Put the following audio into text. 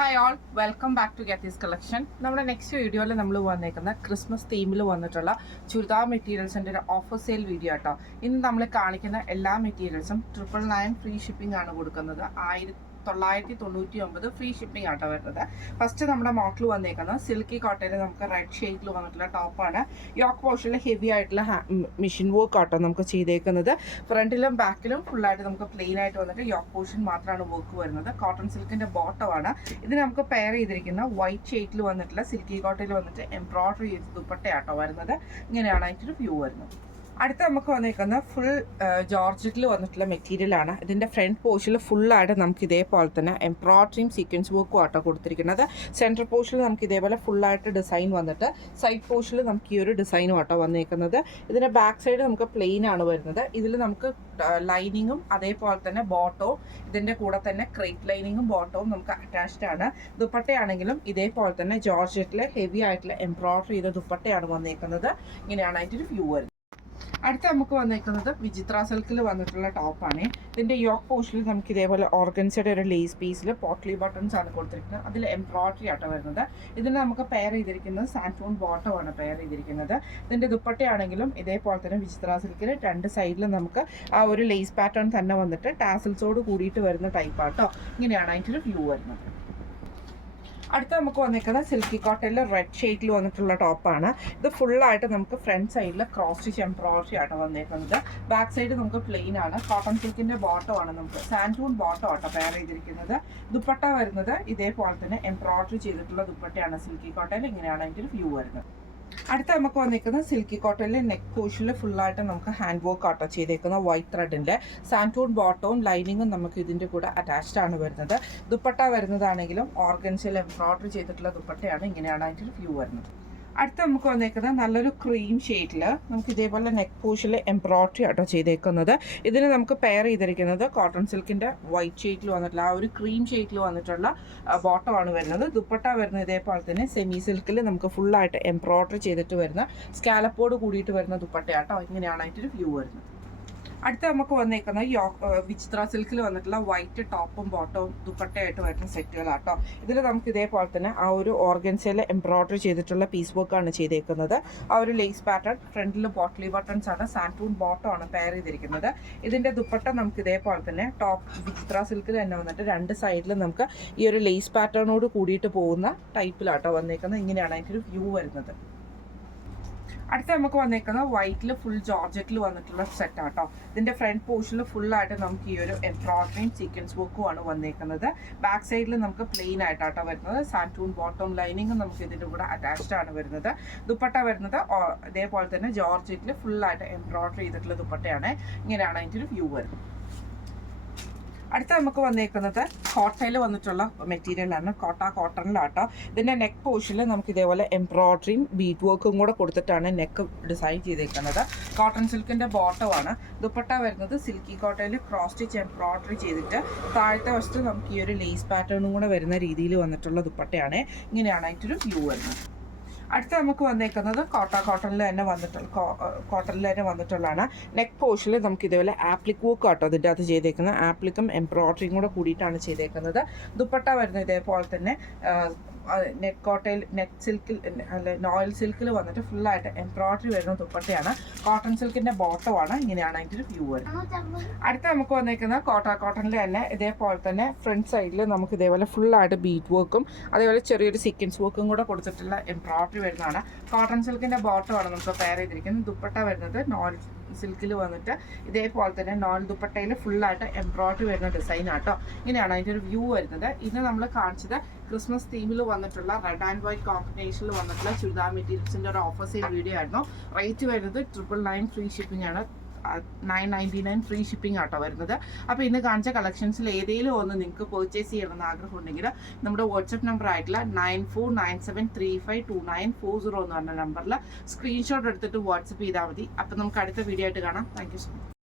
Hi all, welcome back to ഗെറ്റീസ് collection. നമ്മുടെ next വീഡിയോയിൽ നമ്മൾ വന്നേക്കുന്ന ക്രിസ്മസ് തീമിൽ വന്നിട്ടുള്ള ചുരിദാർ മെറ്റീരിയൽസിൻ്റെ ഒരു ഓഫർ സെയിൽ വീഡിയോ കേട്ടോ. ഇന്ന് നമ്മൾ കാണിക്കുന്ന എല്ലാ മെറ്റീരിയൽസും 999 ഫ്രീ ഷിപ്പിംഗ് ആണ് കൊടുക്കുന്നത്. 1999 ഫ്രീ ഷിപ്പിംഗ് ആട്ടോ വരുന്നത്. ഫസ്റ്റ് നമ്മുടെ മോഡൽ വന്നേക്കുന്നത് സിൽക്കി കോട്ടയിൽ നമുക്ക് റെഡ് ഷെയ്ഡിൽ വന്നിട്ടുള്ള ടോപ്പാണ്. യോക്ക് പോർഷനിൽ ഹെവി ആയിട്ടുള്ള മെഷീൻ വർക്ക് ആട്ടോ നമുക്ക് ചെയ്തേക്കുന്നത്. ഫ്രണ്ടിലും ബാക്കിലും ഫുള്ളായിട്ട് നമുക്ക് പ്ലെയിൻ ആയിട്ട് വന്നിട്ട് യോക്ക് പോർഷൻ മാത്രമാണ് വർക്ക് വരുന്നത്. കോട്ടൺ സിൽക്കിൻ്റെ ബോട്ടമാണ് ഇത്. നമുക്ക് പെയർ ചെയ്തിരിക്കുന്ന വൈറ്റ് ഷെയ്ഡിൽ വന്നിട്ടുള്ള സിൽക്കി കോട്ടയിൽ വന്നിട്ട് എംബ്രോയിഡറി ചെയ്ത് ദുപ്പട്ടയാട്ടോ വരുന്നത്. ഇങ്ങനെയാണ് അതിൻ്റെ വ്യൂ വരുന്നത്. അടുത്ത നമുക്ക് വന്നിരിക്കുന്ന ഫുൾ ജോർജറ്റിൽ വന്നിട്ടുള്ള മെറ്റീരിയലാണ്. ഇതിൻ്റെ ഫ്രണ്ട് പോർഷനിൽ ഫുള്ളായിട്ട് നമുക്ക് ഇതേപോലെ തന്നെ എംബ്രോയിഡറിയും സീക്വൻസ് വർക്കും ആട്ടോ കൊടുത്തിരിക്കുന്നത്. സെൻട്രൽ പോർഷനിൽ നമുക്ക് ഇതേപോലെ ഫുള്ളായിട്ട് ഡിസൈൻ വന്നിട്ട് സൈഡ് പോർഷനിൽ നമുക്ക് ഈ ഒരു ഡിസൈനും ആട്ടോ വന്നിരിക്കുന്നത്. ഇതിൻ്റെ ബാക്ക് സൈഡ് നമുക്ക് പ്ലെയിൻ ആണ് വരുന്നത്. ഇതിൽ നമുക്ക് ലൈനിങ്ങും അതേപോലെ തന്നെ ബോട്ടവും ഇതിൻ്റെ കൂടെ തന്നെ ക്രേപ്പ് ലൈനിങ്ങും ബോട്ടവും നമുക്ക് അറ്റാച്ച്ഡ് ആണ്. ദുപ്പട്ടയാണെങ്കിലും ഇതേപോലെ തന്നെ ജോർജറ്റിൽ ഹെവി ആയിട്ടുള്ള എംബ്രോയിഡറി ചെയ്ത ദുപ്പട്ടയാണ് വന്നിരിക്കുന്നത്. ഇങ്ങനെയാണ് അതിൻ്റെ ഒരു വ്യൂ വരുന്നത്. അടുത്ത നമുക്ക് വന്നിരിക്കുന്നത് വിചിത്ര സിൽക്കിൽ വന്നിട്ടുള്ള ടോപ്പാണ്. ഇതിൻ്റെ യോക്ക് പോർഷനിൽ നമുക്ക് ഇതേപോലെ ഓർഗൻസയുടെ ഒരു ലേസ് പീസിൽ പോട്ട്ലി ബട്ടൺസ് ആണ് കൊടുത്തിരിക്കുന്നത്. അതിൽ എംബ്രോയിഡറി ആട്ടോ വരുന്നത്. ഇതിന് നമുക്ക് പെയർ ചെയ്തിരിക്കുന്നത് സാൻറ്റൂൺ ബോട്ടമാണ് പെയർ ചെയ്തിരിക്കുന്നത്. ഇതിൻ്റെ ദുപ്പട്ടയാണെങ്കിലും ഇതേപോലെ തന്നെ വിചിത്ര സിൽക്കിൽ രണ്ട് സൈഡിലും നമുക്ക് ആ ഒരു ലേസ് പാറ്റേൺ തന്നെ വന്നിട്ട് ടാസിൽസോട് കൂടിയിട്ട് വരുന്ന ടൈപ്പാട്ടോ. ഇങ്ങനെയാണ് അതിൻ്റെ ഒരു വ്യൂ വരുന്നത്. അടുത്ത നമുക്ക് വന്നിരിക്കുന്നത് സിൽക്കി കോട്ടണിൽ റെഡ് ഷെയ്ഡിൽ വന്നിട്ടുള്ള ടോപ്പാണ്. ഇത് ഫുള്ളായിട്ട് നമുക്ക് ഫ്രണ്ട് സൈഡിൽ ക്രോസ് സ്റ്റിച്ച് എംബ്രോയിഡറി ആട്ടോ വന്നിരിക്കുന്നത്. ബാക്ക് സൈഡ് നമുക്ക് പ്ലെയിൻ ആണ്. കോട്ടൺ സിൽക്കിൻ്റെ ബോട്ടമാണ് നമുക്ക് സാൻറ്റൂൺ ബോട്ടം ആട്ടോ പെയർ ചെയ്തിരിക്കുന്നത്. ദുപ്പട്ട വരുന്നത് ഇതേപോലെ തന്നെ എംബ്രോയിഡറി ചെയ്തിട്ടുള്ള ദുപ്പട്ടയാണ് സിൽക്കി കോട്ടണിൽ. ഇങ്ങനെയാണ് അതിൻ്റെ ഒരു വ്യൂ വരുന്നത്. അടുത്ത നമുക്ക് വന്നിരിക്കുന്നത് സിൽക്കി കോട്ടണിൽ നെക്ക് പോർഷനിൽ ഫുള്ളായിട്ട് നമുക്ക് ഹാൻഡ് വർക്ക് ആട്ടോ ചെയ്തേക്കുന്ന വൈറ്റ് ത്രെഡിൻ്റെ സാൻറ്റൂൺ ബോട്ടവും ലൈനിങ്ങും നമുക്ക് ഇതിൻ്റെ കൂടെ അറ്റാച്ച്ഡ് ആണ് വരുന്നത്. ദുപ്പട്ട വരുന്നതാണെങ്കിലും ഓർഗൻസിൽ എംബ്രോയിഡറി ചെയ്തിട്ടുള്ള ദുപ്പട്ടയാണ്. ഇങ്ങനെയാണ് അതിൻ്റെ ഒരു വ്യൂ വരുന്നത്. അടുത്ത നമുക്ക് വന്നേക്കുന്നത് നല്ലൊരു ക്രീം ഷെയ്ഡിൽ നമുക്ക് ഇതേപോലെ നെക്ക് പോർഷനിൽ എംബ്രോയിഡറി ആട്ടോ ചെയ്തേക്കുന്നത്. ഇതിന് നമുക്ക് പെയർ ചെയ്തിരിക്കുന്നത് കോട്ടൺ സിൽക്കിൻ്റെ വൈറ്റ് ഷെയ്ഡിൽ വന്നിട്ടുള്ള ആ ഒരു ക്രീം ഷെയ്ഡിൽ വന്നിട്ടുള്ള ബോട്ടമാണ് വരുന്നത്. ദുപ്പട്ട വരുന്നത് ഇതേപോലെ തന്നെ സെമി സിൽക്കിൽ നമുക്ക് ഫുള്ളായിട്ട് എംബ്രോയിഡറി ചെയ്തിട്ട് വരുന്ന സ്കാലപ്പോട് കൂടിയിട്ട് വരുന്ന ദുപ്പട്ടയാട്ടോ. ഇങ്ങനെയാണ് അതിൻ്റെ ഒരു വ്യൂ വരുന്നത്. അടുത്ത നമുക്ക് വന്നേക്കുന്നത് വിചിത്ര സിൽക്കിൽ വന്നിട്ടുള്ള വൈറ്റ് ടോപ്പും ബോട്ടവും ദുപ്പട്ടയായിട്ട് വരുന്ന സെറ്റുകളാട്ടോ. ഇതിൽ നമുക്ക് ഇതേപോലെ തന്നെ ആ ഒരു ഓർഗൻസയിൽ എംബ്രോയിഡറി ചെയ്തിട്ടുള്ള പീസ് വർക്കാണ് ചെയ്തേക്കുന്നത്. ആ ഒരു ലേസ് പാറ്റേൺ ഫ്രണ്ടിൽ പോട്ട്ലി ബട്ടൺസ് ആണ്. സാൻറ്റൂൺ ബോട്ടം ആണ് പെയർ ചെയ്തിരിക്കുന്നത്. ഇതിൻ്റെ ദുപ്പട്ട നമുക്ക് ഇതേപോലെ തന്നെ ടോപ്പ് വിചിത്ര സിൽക്കിൽ തന്നെ വന്നിട്ട് രണ്ട് സൈഡിലും നമുക്ക് ഈ ഒരു ലേസ് പാറ്റേണോട് കൂടിയിട്ട് പോകുന്ന ടൈപ്പിലാട്ടോ വന്നേക്കുന്നത്. ഇങ്ങനെയാണ് അതിൻ്റെ ഒരു വ്യൂ വരുന്നത്. അടുത്ത നമുക്ക് വന്നേക്കുന്നത് വൈറ്റിൽ ഫുൾ ജോർജറ്റിൽ വന്നിട്ടുള്ള സെറ്റ് ആട്ടോ. ഇതിൻ്റെ ഫ്രണ്ട് പോർഷനിൽ ഫുള്ളായിട്ട് നമുക്ക് ഈ ഒരു എംബ്രോയിഡറിയും സീക്വൻസ് വർക്കും ആണ് വന്നേക്കുന്നത്. ബാക്ക് സൈഡിൽ നമുക്ക് പ്ലെയിൻ ആയിട്ടാട്ടോ വരുന്നത്. സാൻറ്റൂൺ ബോട്ടം ലൈനിങ്ങും നമുക്ക് ഇതിൻ്റെ കൂടെ അറ്റാച്ച്ഡ് ആണ് വരുന്നത്. ദുപ്പട്ട വരുന്നത് ഇതേപോലെ തന്നെ ജോർജറ്റിൽ ഫുള്ളായിട്ട് എംബ്രോയിഡറി ചെയ്തിട്ടുള്ള ദുപ്പട്ടയാണ്. ഇങ്ങനെയാണ് അതിൻ്റെ ഒരു വ്യൂ വരുന്നത്. അടുത്ത നമുക്ക് വന്നേക്കുന്നത് കോട്ടയിൽ വന്നിട്ടുള്ള മെറ്റീരിയലാണ്. കോട്ടണിലാട്ടോ. ഇതിൻ്റെ നെക്ക് പോർഷനിൽ നമുക്ക് ഇതേപോലെ എംബ്രോയിഡറിയും ബീഡ് വർക്കും കൂടെ കൊടുത്തിട്ടാണ് നെക്ക് ഡിസൈൻ ചെയ്തേക്കുന്നത്. കോട്ടൺ സിൽക്കിൻ്റെ ബോട്ടമാണ്. ദുപ്പട്ട വരുന്നത് സിൽക്കി കോട്ടയിൽ ക്രോസ് സ്റ്റിച്ച് എംബ്രോയിഡറി ചെയ്തിട്ട് താഴത്തെ വശത്ത് നമുക്ക് ഈ ഒരു ലേസ് പാറ്റേണും കൂടെ വരുന്ന രീതിയിൽ വന്നിട്ടുള്ള ദുപ്പട്ടയാണ്. ഇങ്ങനെയാണ് അതിൻ്റെ ഒരു വ്യൂ വരുന്നത്. അടുത്ത നമുക്ക് വന്നേക്കുന്നത് കോട്ടണിൽ തന്നെ വന്നിട്ടുള്ളതാണ്. നെക്ക് പോർഷനിൽ നമുക്ക് ഇതേപോലെ ആപ്ലിക് വർക്ക് ആട്ടോ അതിൻ്റെ അകത്ത് ചെയ്തേക്കുന്നത്. ആപ്ലിക്കും എംബ്രോയിഡറിയും കൂടെ കൂടിയിട്ടാണ് ചെയ്തേക്കുന്നത്. ദുപ്പട്ട വരുന്നത് ഇതേപോലെ തന്നെ നെറ്റ് സിൽക്കിൽ നോയിൽ സിൽക്കിൽ വന്നിട്ട് ഫുള്ളായിട്ട് എംബ്രോയിഡറി വരുന്ന ദുപ്പട്ടയാണ്. കോട്ടൺ സിൽക്കിൻ്റെ ബോട്ടമാണ്. ഇങ്ങനെയാണ് അതിൻ്റെ ഒരു വ്യൂ വരുന്നത്. അടുത്ത നമുക്ക് വന്നേക്കുന്നത് കോട്ടണിൽ തന്നെ ഇതേപോലെ തന്നെ ഫ്രണ്ട് സൈഡിൽ നമുക്ക് ഇതേപോലെ ഫുള്ളായിട്ട് ബീഡ് വർക്കും അതേപോലെ ചെറിയൊരു സീക്വൻസ് വർക്കും കൂടെ കൊടുത്തിട്ടുള്ള എംബ്രോയിഡറി വരുന്നതാണ്. കോട്ടൺ സിൽക്കിൻ്റെ ബോട്ടമാണ് നമുക്ക് പെയർ ചെയ്തിരിക്കുന്നത്. ദുപ്പട്ട വരുന്നത് നോയിൽ സിൽക്കിൽ വന്നിട്ട് ഇതേപോലെ തന്നെ നോയിൽ ദുപ്പട്ടയിൽ ഫുള്ളായിട്ട് എംബ്രോയിഡറി വരുന്ന ഡിസൈൻ ആട്ടോ. ഇങ്ങനെയാണ് അതിൻ്റെ ഒരു വ്യൂ വരുന്നത്. ഇന്ന് നമ്മൾ കാണിച്ചത് ക്രിസ്മസ് തീമിൽ വന്നിട്ടുള്ള റെഡ് ആൻഡ് വൈറ്റ് കോമ്പിനേഷനിൽ വന്നിട്ടുള്ള ചുരിദാർ മെറ്റീരിയൽസിൻ്റെ ഒരു ഓഫർ സെയിൽ വീഡിയോ ആയിരുന്നു. റേറ്റ് വരുന്നത് 999 ഫ്രീ ഷിപ്പിംഗ് ആണ്. 999 ഫ്രീ ഷിപ്പിംഗ് ആട്ടോ വരുന്നത്. അപ്പോൾ ഇന്ന് കാണിച്ച കളക്ഷൻസിൽ ഏതെങ്കിലും ഒന്ന് നിങ്ങൾക്ക് പർച്ചേസ് ചെയ്യണമെന്ന് ആഗ്രഹം ഉണ്ടെങ്കിൽ നമ്മുടെ വാട്സപ്പ് നമ്പർ ആയിട്ടുള്ള 9497352940 എന്ന് പറഞ്ഞ നമ്പറിൽ സ്ക്രീൻഷോട്ട് എടുത്തിട്ട് വാട്സപ്പ് ചെയ്താൽ മതി. അപ്പോൾ നമുക്ക് അടുത്ത വീഡിയോ ആയിട്ട് കാണാം. Thank you so much.